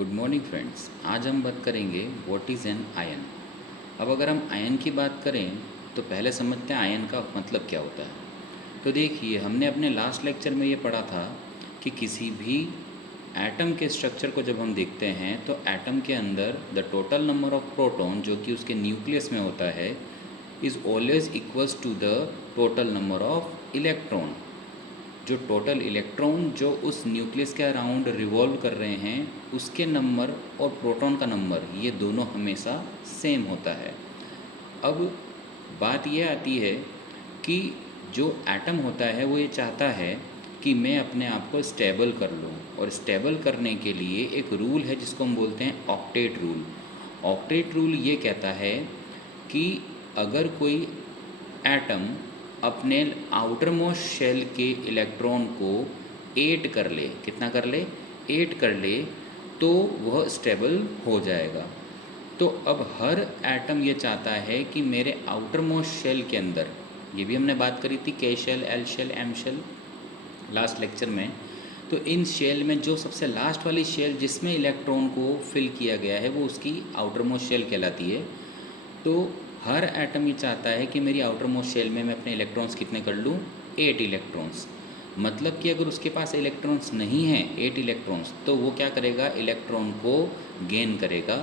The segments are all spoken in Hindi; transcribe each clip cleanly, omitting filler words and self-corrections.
Good morning friends. आज हम बात करेंगे व्हाट इज़ एन आयन। अब अगर हम आयन की बात करें तो पहले समझते हैं आयन का मतलब क्या होता है। तो देखिए, हमने अपने लास्ट लेक्चर में ये पढ़ा था कि किसी भी एटम के स्ट्रक्चर को जब हम देखते हैं तो एटम के अंदर the total number of proton जो कि उसके न्यूक्लियस में होता है is always equals to the total number of electron. जो टोटल इलेक्ट्रॉन जो उस न्यूक्लियस के अराउंड रिवॉल्व कर रहे हैं उसके नंबर और प्रोटॉन का नंबर ये दोनों हमेशा सेम होता है। अब बात यह आती है कि जो एटम होता है वो ये चाहता है कि मैं अपने आप को स्टेबल कर लूँ, और स्टेबल करने के लिए एक रूल है जिसको हम बोलते हैं ऑक्टेट रूल। ऑक्टेट रूल ये कहता है कि अगर कोई एटम अपने आउटर मोस्ट शेल के इलेक्ट्रॉन को 8 कर ले, कितना कर ले, 8 कर ले, तो वह स्टेबल हो जाएगा। तो अब हर एटम ये चाहता है कि मेरे आउटर मोस्ट शेल के अंदर, ये भी हमने बात करी थी K shell, L shell, M shell last lecture में। तो इन शेल में जो सबसे लास्ट वाली शेल जिसमें इलेक्ट्रॉन को फिल किया गया है वो उसकी आउटर मोस्ट शेल कहलाती है। तो हर एटम ये चाहता है कि मेरी आउटर मोस्ट शेल में मैं अपने इलेक्ट्रॉन्स कितने कर लूँ, 8 इलेक्ट्रॉन्स। मतलब कि अगर उसके पास इलेक्ट्रॉन्स नहीं हैं 8 इलेक्ट्रॉन्स, तो वो क्या करेगा, इलेक्ट्रॉन को गेन करेगा।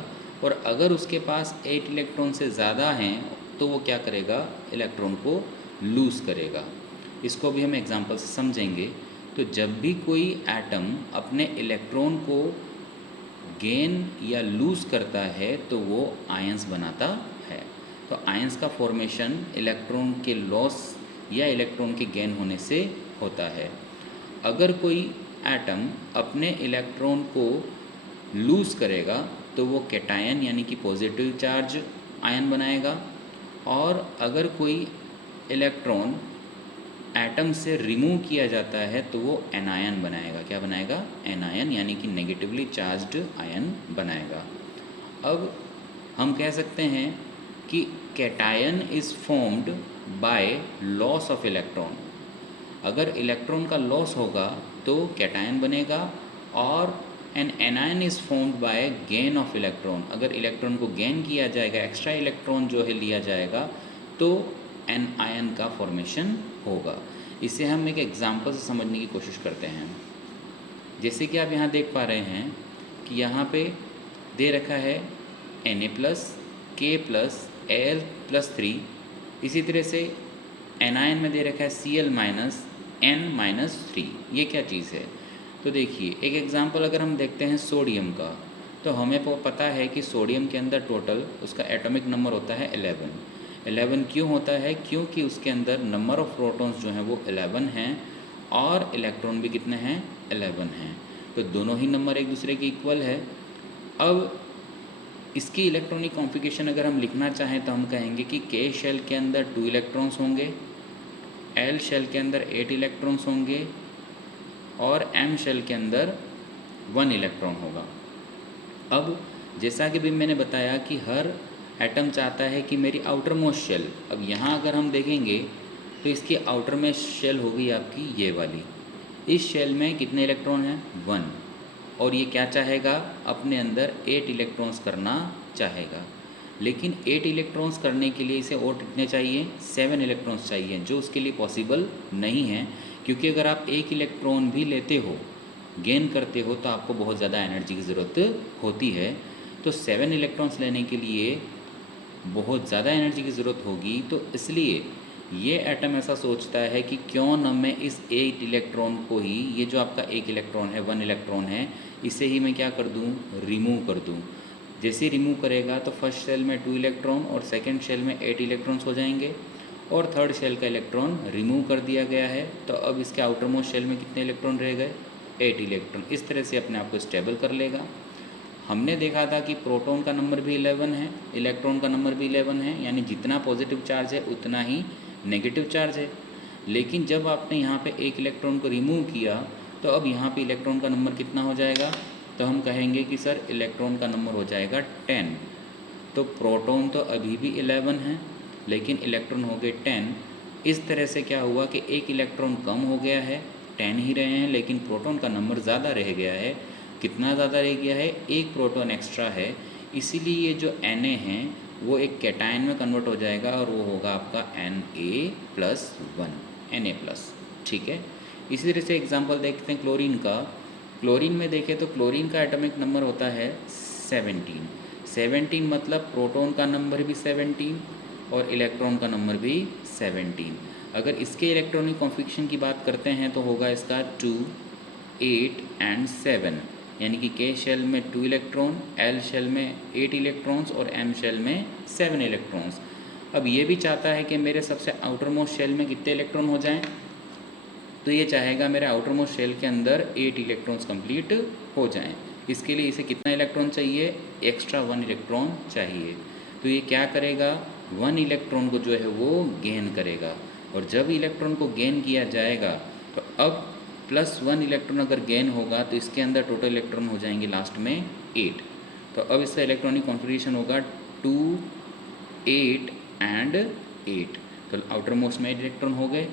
और अगर उसके पास 8 इलेक्ट्रॉन से ज़्यादा हैं तो वो क्या करेगा, इलेक्ट्रॉन को लूज़ करेगा। इसको भी हम एग्जांपल से समझेंगे। तो जब भी कोई एटम अपने इलेक्ट्रॉन को गेन या लूज़ करता है तो वो आयंस बनाता है। तो आयंस का फॉर्मेशन इलेक्ट्रॉन के लॉस या इलेक्ट्रॉन के गेन होने से होता है। अगर कोई एटम अपने इलेक्ट्रॉन को लूज़ करेगा तो वो कैटायन यानी कि पॉजिटिव चार्ज आयन बनाएगा, और अगर कोई इलेक्ट्रॉन एटम से रिमूव किया जाता है तो वो एनायन बनाएगा। क्या बनाएगा, एनायन यानी कि नेगेटिवली चार्ज्ड आयन बनाएगा। अब हम कह सकते हैं कि cation is formed by loss of electron. अगर इलेक्ट्रॉन का लॉस होगा तो कैटायन बनेगा, और an anion is formed by gain of electron. अगर इलेक्ट्रॉन को गेन किया जाएगा, एक्स्ट्रा इलेक्ट्रॉन जो है लिया जाएगा, तो एन आयन का फॉर्मेशन होगा। इसे हम एक एग्जांपल से समझने की कोशिश करते हैं। जैसे कि आप यहाँ देख पा रहे हैं कि यहाँ पे दे रखा है Na प्लस, के प्लस, Al प्लस 3। इसी तरह से एनायन में दे रखा है Cl माइनस, N माइनस 3। ये क्या चीज़ है, तो देखिए एक एग्जांपल अगर हम देखते हैं सोडियम का, तो हमें पता है कि सोडियम के अंदर टोटल उसका एटॉमिक नंबर होता है 11। 11 क्यों होता है, क्योंकि उसके अंदर नंबर ऑफ़ प्रोटॉन्स जो हैं वो 11 हैं और इलेक्ट्रॉन भी कितने हैं, 11 हैं। तो दोनों ही नंबर एक दूसरे के इक्वल है। अब इसकी इलेक्ट्रॉनिक कॉन्फ़िगरेशन अगर हम लिखना चाहें तो हम कहेंगे कि के शेल के अंदर 2 इलेक्ट्रॉन्स होंगे, एल शेल के अंदर 8 इलेक्ट्रॉन्स होंगे, और एम शेल के अंदर 1 इलेक्ट्रॉन होगा। अब जैसा कि भी मैंने बताया कि हर एटम चाहता है कि मेरी आउटर मोस्ट शेल, अब यहाँ अगर हम देखेंगे तो इसकी आउटर मोस्ट शेल होगी आपकी ये वाली। इस शेल में कितने इलेक्ट्रॉन हैं, 1, और ये क्या चाहेगा, अपने अंदर 8 इलेक्ट्रॉन्स करना चाहेगा। लेकिन 8 इलेक्ट्रॉन्स करने के लिए इसे और कितने चाहिए, 7 इलेक्ट्रॉन्स चाहिए, जो उसके लिए पॉसिबल नहीं है। क्योंकि अगर आप एक इलेक्ट्रॉन भी लेते हो, गेन करते हो, तो आपको बहुत ज़्यादा एनर्जी की ज़रूरत होती है। तो 7 इलेक्ट्रॉन्स लेने के लिए बहुत ज़्यादा एनर्जी की ज़रूरत होगी। तो इसलिए ये एटम ऐसा सोचता है कि क्यों न मैं इस 8 इलेक्ट्रॉन को ही, ये जो आपका एक इलेक्ट्रॉन है, 1 इलेक्ट्रॉन है, इसे ही मैं क्या कर दूँ, रिमूव कर दूँ। जैसे रिमूव करेगा तो फर्स्ट शेल में 2 इलेक्ट्रॉन और सेकंड शेल में 8 इलेक्ट्रॉन्स हो जाएंगे, और थर्ड शेल का इलेक्ट्रॉन रिमूव कर दिया गया है। तो अब इसके आउटर मोस्ट शेल में कितने इलेक्ट्रॉन रह गए, 8 इलेक्ट्रॉन। इस तरह से अपने आप को स्टेबल कर लेगा। हमने देखा था कि प्रोटॉन का नंबर भी 11 है, इलेक्ट्रॉन का नंबर भी 11 है, यानी जितना पॉजिटिव चार्ज है उतना ही नेगेटिव चार्ज है। लेकिन जब आपने यहाँ पे एक इलेक्ट्रॉन को रिमूव किया तो अब यहाँ पे इलेक्ट्रॉन का नंबर कितना हो जाएगा, तो हम कहेंगे कि सर इलेक्ट्रॉन का नंबर हो जाएगा 10। तो प्रोटॉन तो अभी भी 11 है लेकिन इलेक्ट्रॉन हो गए 10। इस तरह से क्या हुआ कि एक इलेक्ट्रॉन कम हो गया है, 10 ही रहे हैं, लेकिन प्रोटॉन का नंबर ज़्यादा रह गया है। कितना ज़्यादा रह गया है, एक प्रोटॉन एक्स्ट्रा है, इसीलिए ये जो Na है वो एक कैटायन में कन्वर्ट हो जाएगा और वो होगा आपका Na+1 Na+। ठीक है, इसी तरह से एग्जांपल देखते हैं क्लोरीन का। क्लोरीन में देखें तो क्लोरीन का एटॉमिक नंबर होता है 17। 17 मतलब प्रोटॉन का नंबर भी 17 और इलेक्ट्रॉन का नंबर भी 17। अगर इसके इलेक्ट्रॉनिक कॉन्फ़िगरेशन की बात करते हैं तो होगा इसका 2, 8 एंड 7, यानी कि के शेल में 2 इलेक्ट्रॉन, एल शेल में 8 इलेक्ट्रॉन्स और एम शेल में 7 इलेक्ट्रॉन्स। अब ये भी चाहता है कि मेरे सबसे आउटर मोस्ट शेल में कितने इलेक्ट्रॉन हो जाएं, तो ये चाहेगा मेरे आउटर मोस्ट शेल के अंदर 8 इलेक्ट्रॉन्स कंप्लीट हो जाएं। इसके लिए इसे कितना इलेक्ट्रॉन चाहिए, एक्स्ट्रा 1 इलेक्ट्रॉन चाहिए। तो ये क्या करेगा, 1 इलेक्ट्रॉन को जो है वो गेन करेगा, और जब इलेक्ट्रॉन को गेन किया जाएगा तो अब +1 इलेक्ट्रॉन अगर गेन होगा तो इसके अंदर टोटल इलेक्ट्रॉन हो जाएंगे लास्ट में 8। तो अब इसका इलेक्ट्रॉनिक कॉन्फ़िगरेशन होगा 2, 8 एंड 8। तो आउटर मोस्ट में 8 इलेक्ट्रॉन हो गए।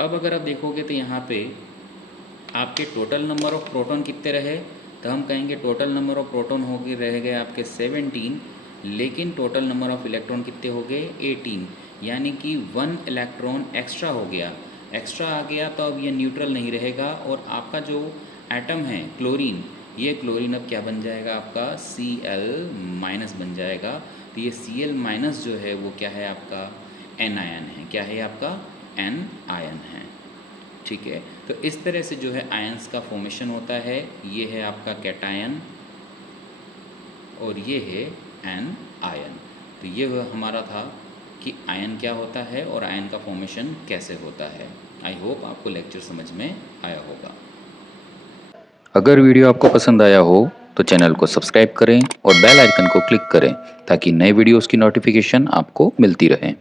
अब अगर आप देखोगे तो यहाँ पे आपके टोटल नंबर ऑफ प्रोटॉन कितने रहे, तो हम कहेंगे टोटल नंबर ऑफ प्रोटॉन हो गए, रह गए आपके 17, लेकिन टोटल नंबर ऑफ इलेक्ट्रॉन कितने हो गए 18, यानी कि 1 इलेक्ट्रॉन एक्स्ट्रा हो गया। एक्स्ट्रा आ गया तो अब ये न्यूट्रल नहीं रहेगा और आपका जो एटम है क्लोरीन, ये क्लोरीन अब क्या बन जाएगा आपका Cl- बन जाएगा। तो ये Cl- जो है वो क्या है आपका एन आयन है। क्या है आपका एन आयन है। ठीक है, तो इस तरह से जो है आयंस का फॉर्मेशन होता है। ये है आपका कैटायन और ये है एन आयन। तो ये हमारा था कि आयन क्या होता है और आयन का फॉर्मेशन कैसे होता है। आई होप आपको लेक्चर समझ में आया होगा। अगर वीडियो आपको पसंद आया हो तो चैनल को सब्सक्राइब करें और बेल आइकन को क्लिक करें ताकि नए वीडियोस की नोटिफिकेशन आपको मिलती रहे।